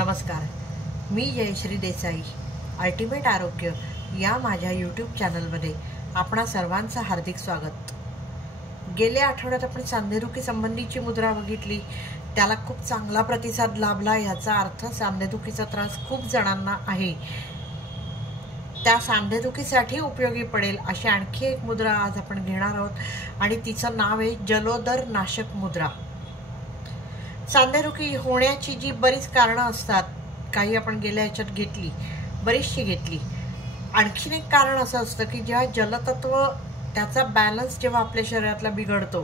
नमस्कार, मी जयश्री देसाई. अल्टिमेट आरोग्य या माझ्या यूट्यूब चॅनलमध्ये आपणा सर्वांचं हार्दिक स्वागत. गेल्या आठवड्यात आपण सांधेदुखी संबंधीची मुद्रा बघितली, त्याला खूप चांगला प्रतिसाद लाभला. याचा अर्थ सांधेदुखीचा त्रास खूप जणांना आहे, त्या सांधेदुखीसाठी उपयोगी पडेल अशी आणखी एक मुद्रा आज आपण घेणार आहोत आणि तिचं नाव आहे जलोदर नाशक मुद्रा. सांधेदुखी होण्याची जी बरीच कारणं असतात, काही आपण गेल्या ह्याच्यात घेतली, बरीचशी घेतली. आणखीन एक कारण असं असतं की जेव्हा जलतत्व त्याचा बॅलन्स जेव्हा आपल्या शरीरातला बिघडतो,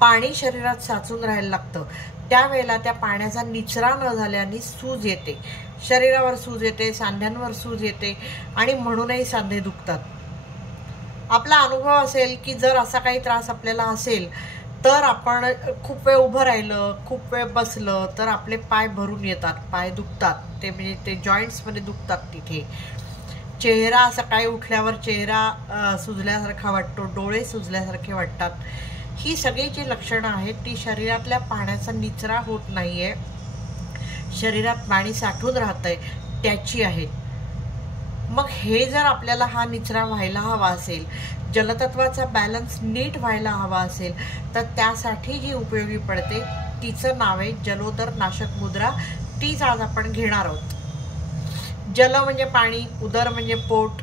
पाणी शरीरात साचून राहायला लागतं, त्यावेळेला त्या पाण्याचा निचरा न झाल्याने सूज येते, शरीरावर सूज येते, सांध्यांवर सूज येते आणि म्हणूनही सांधे दुखतात. आपला अनुभव असेल की जर असा काही त्रास आपल्याला असेल तर आपण खूप वेळ उभं राहिलं, खूप वेळ बसलं तर आपले पाय भरून येतात, पाय दुखतात, ते म्हणजे ते जॉईंट्समध्ये दुखतात. तिथे चेहरा, सकाळी उठल्यावर चेहरा सुजल्यासारखा वाटतो, डोळे सुजल्यासारखे वाटतात. ही सगळी जी लक्षणं आहेत ती शरीरातल्या पाण्याचा निचरा होत नाहीये, शरीरात पाणी साठून राहतंय त्याची आहेत. मग हे जर आपल्याला हा निचरा व्हायला हवा असेल, जलतत्वाचा बॅलन्स नीट व्हायला हवा असेल, तर त्यासाठी जी उपयोगी पडते तिचं नाव आहे जलोदर नाशक मुद्रा. तीच आज आपण घेणार आहोत. जल म्हणजे पाणी, उदर म्हणजे पोट.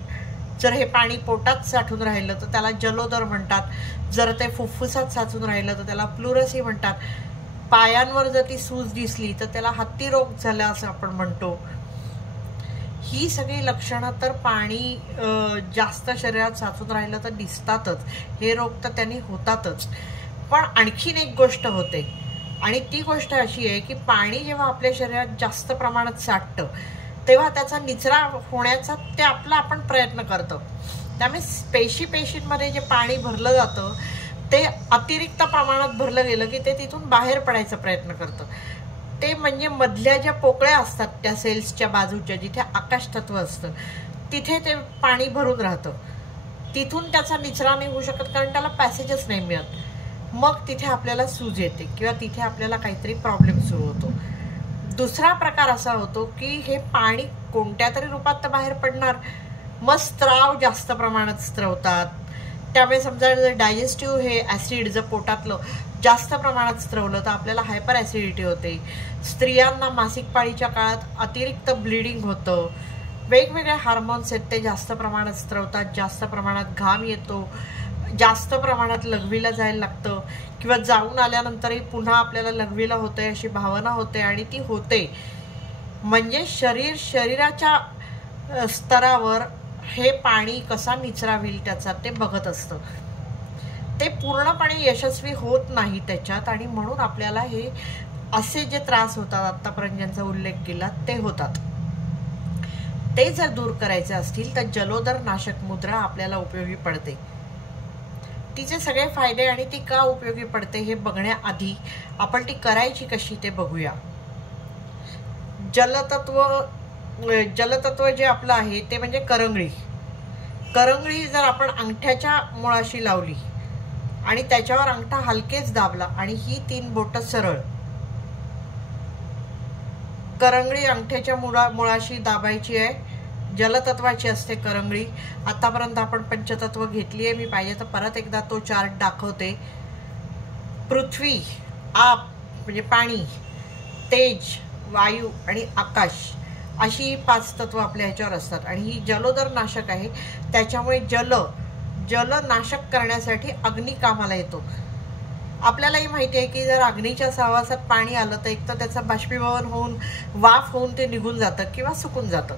जर हे पाणी पोटात साठून राहिलं तर त्याला जलोदर म्हणतात. जर ते फुफ्फुसात साचून राहिलं तर त्याला प्लुरसी म्हणतात. पायांवर जर ती सूज दिसली तर त्याला हत्ती रोग झाला असं आपण म्हणतो. ही सगळी लक्षणं तर पाणी जास्त शरीरात साचून राहिलं तर दिसतातच, हे रोग तर त्यांनी होतातच. पण आणखीन एक गोष्ट होते आणि ती गोष्ट अशी आहे की पाणी जेव्हा आपल्या शरीरात जास्त प्रमाणात साठतं तेव्हा त्याचा निचरा होण्याचा ते आपण प्रयत्न करतो. त्यामुळे पेशींमध्ये जे पाणी भरलं जातं ते अतिरिक्त प्रमाणात भरलं गेलं की ते तिथून बाहेर पडायचा प्रयत्न करतं. ते म्हणजे मधल्या ज्या पोकळ्या असतात त्या सेल्सच्या बाजूच्या, जिथे आकाश तत्व असतं, तिथे ते पाणी भरून राहतं. तिथून त्याचा निचरा नाही होऊ शकत कारण त्याला पॅसेजच नाही मिळत. मग तिथे आपल्याला सूज येते किंवा तिथे आपल्याला काहीतरी प्रॉब्लेम सुरू होतो. दुसरा प्रकार असा होतो की हे पाणी कोणत्या तरी रूपात तर बाहेर पडणार, मग स्त्राव जास्त प्रमाणात स्त्रवतात. त्यामुळे समजा जर डायजेस्टिव्ह हे ॲसिड जर पोटातलं जास्त प्रमाणात स्त्रवलं तर आपल्याला हायपर ॲसिडिटी होते. स्त्रियांना मासिक पाळीच्या काळात अतिरिक्त ब्लिडिंग होतं. वेगवेगळे हार्मोन्स आहेत ते जास्त प्रमाणात स्त्रवतात, जास्त प्रमाणात घाम येतो, जास्त प्रमाणात लघवीला जायला लागतं किंवा जाऊन आल्यानंतरही पुन्हा आपल्याला लघवीला होते अशी भावना होते आणि ती होते. म्हणजे शरीराच्या स्तरावर हे पाणी कसा निचरा होईल त्याचा ते बघत असतं. ते पूर्णपणे यशस्वी होत नाही त्याच्यात आणि म्हणून आपल्याला हे असे जे त्रास होतात आतापर्यंत ज्यांचा उल्लेख केला ते होतात. ते जर दूर करायचे असतील तर जलोदर नाशक मुद्रा आपल्याला उपयोगी पडते. तिचे सगळे फायदे आणि ती का उपयोगी पडते हे बघण्याआधी आपण ती करायची कशी ते बघूया. जलतत्व जे आपलं आहे ते म्हणजे करंगळी. करंगळी जर आपण अंगठ्याच्या मुळाशी लावली आणि त्याच्यावर अंगठा हलकेच दाबला आणि ही 3 बोटं सरळ, करंगळी अंगठ्याच्या मुळाशी दाबायची आहे. जलतत्वाची असते करंगळी. आतापर्यंत आपण पंचतत्व घेतली आहे, मी पाहिजे तर परत एकदा तो चार्ट दाखवते. पृथ्वी, आप म्हणजे पाणी, तेज, वायू आणि आकाश अशी 5 तत्व आपल्या ह्याच्यावर असतात आणि ही जलोदर नाशक आहे. त्याच्यामुळे जल नाशक करण्यासाठी अग्नी कामाला येतो. आपल्यालाही माहिती आहे की जर अग्नीच्या सहवासात पाणी आलं तर एक तर त्याचं बाष्पीभवन होऊन वाफ होऊन ते निघून जातं किंवा सुकून जातं.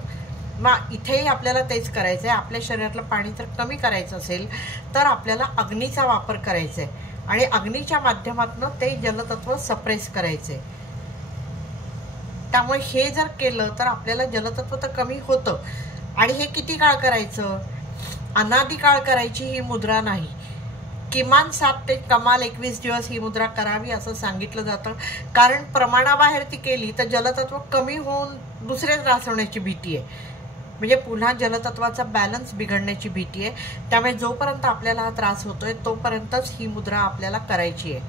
मग इथेही आपल्याला तेच करायचं आहे. आपल्या शरीरातलं पाणी जर कमी करायचं असेल तर आपल्याला अग्नीचा वापर करायचा आहे आणि अग्नीच्या माध्यमातून ते जलतत्व सप्रेस करायचे. त्यामुळे हे जर केलं तर आपल्याला जलतत्व तर कमी होतं. आणि हे किती काळ करायचं? अनादी काळ करायची ही मुद्रा नाही. किमान 7 ते कमाल 21 दिवस ही मुद्रा करावी असं सांगितलं जातं. कारण प्रमाणाबाहेर ती केली तर जलतत्व कमी होऊन दुसरे त्रास होण्याची भीती आहे, म्हणजे पुन्हा जलतत्वाचा बॅलन्स बिघडण्याची भीती आहे. त्यामुळे जोपर्यंत आपल्याला हा त्रास होतोय तोपर्यंतच ही मुद्रा आपल्याला करायची आहे.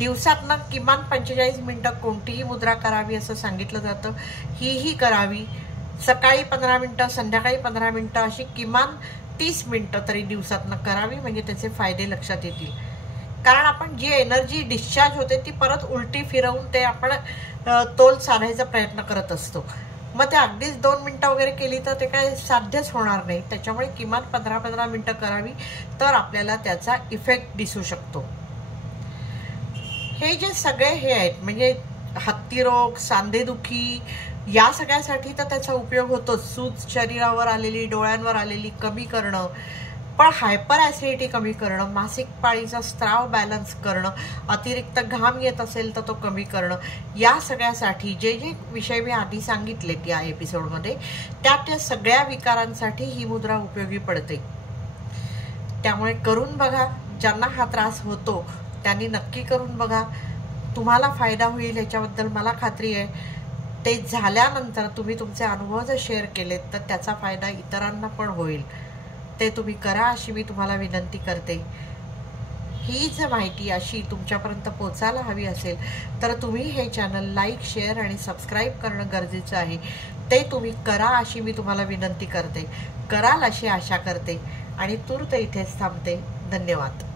दिवसातनं किमान 45 मिनटं कोणतीही मुद्रा करावी असं सांगितलं जातं. ही करावी. सकाळी 15 मिनटं, संध्याकाळी 15 मिनटं, अशी किमान 30 मिनटं तरी दिवसातनं करावी, म्हणजे त्याचे फायदे लक्षात येतील. कारण आपण जी एनर्जी डिस्चार्ज होते ती परत उलटी फिरवून ते आपण तोल साधायचा प्रयत्न करत असतो. मग ते अगदीच 2 मिनटं वगैरे केली तर ते काय साध्यच होणार नाही. त्याच्यामुळे किमान 15-15 मिनटं करावी, तर आपल्याला त्याचा इफेक्ट दिसू शकतो. हे जे सगळे हे आहेत, म्हणजे हत्तीरोग, सांधेदुखी, या सगळ्यासाठी तर त्याचा उपयोग होतो. सूज शरीरावर आलेली, डोळ्यांवर आलेली कमी करणं, पण हायपर ॲसिडिटी कमी करणं, मासिक पाळीचा स्त्राव बॅलन्स करणं, अतिरिक्त घाम येत असेल तर तो कमी करणं, या सगळ्यासाठी जे जे विषय मी आधी सांगितलेत या एपिसोडमध्ये, त्या सगळ्या विकारांसाठी ही मुद्रा उपयोगी पडते. त्यामुळे करून बघा. ज्यांना हा त्रास होतो त्यांनी नक्की करून बघा. तुम्हाला फायदा होईल याच्याबद्दल मला खात्री आहे. ते झाल्यानंतर तुम्ही तुमचे अनुभव जर शेअर केलेत तर त्याचा फायदा इतरांना पण होईल. ते तुम्ही करा अशी मी तुम्हाला विनंती करते. ही जर माहिती अशी तुमच्यापर्यंत पोचायला हवी असेल तर तुम्ही हे चॅनल लाईक, शेअर आणि सबस्क्राईब करणं गरजेचं आहे. ते तुम्ही करा अशी मी तुम्हाला विनंती करते. कराल अशी आशा करते आणि तूर्त इथेच थांबते. धन्यवाद.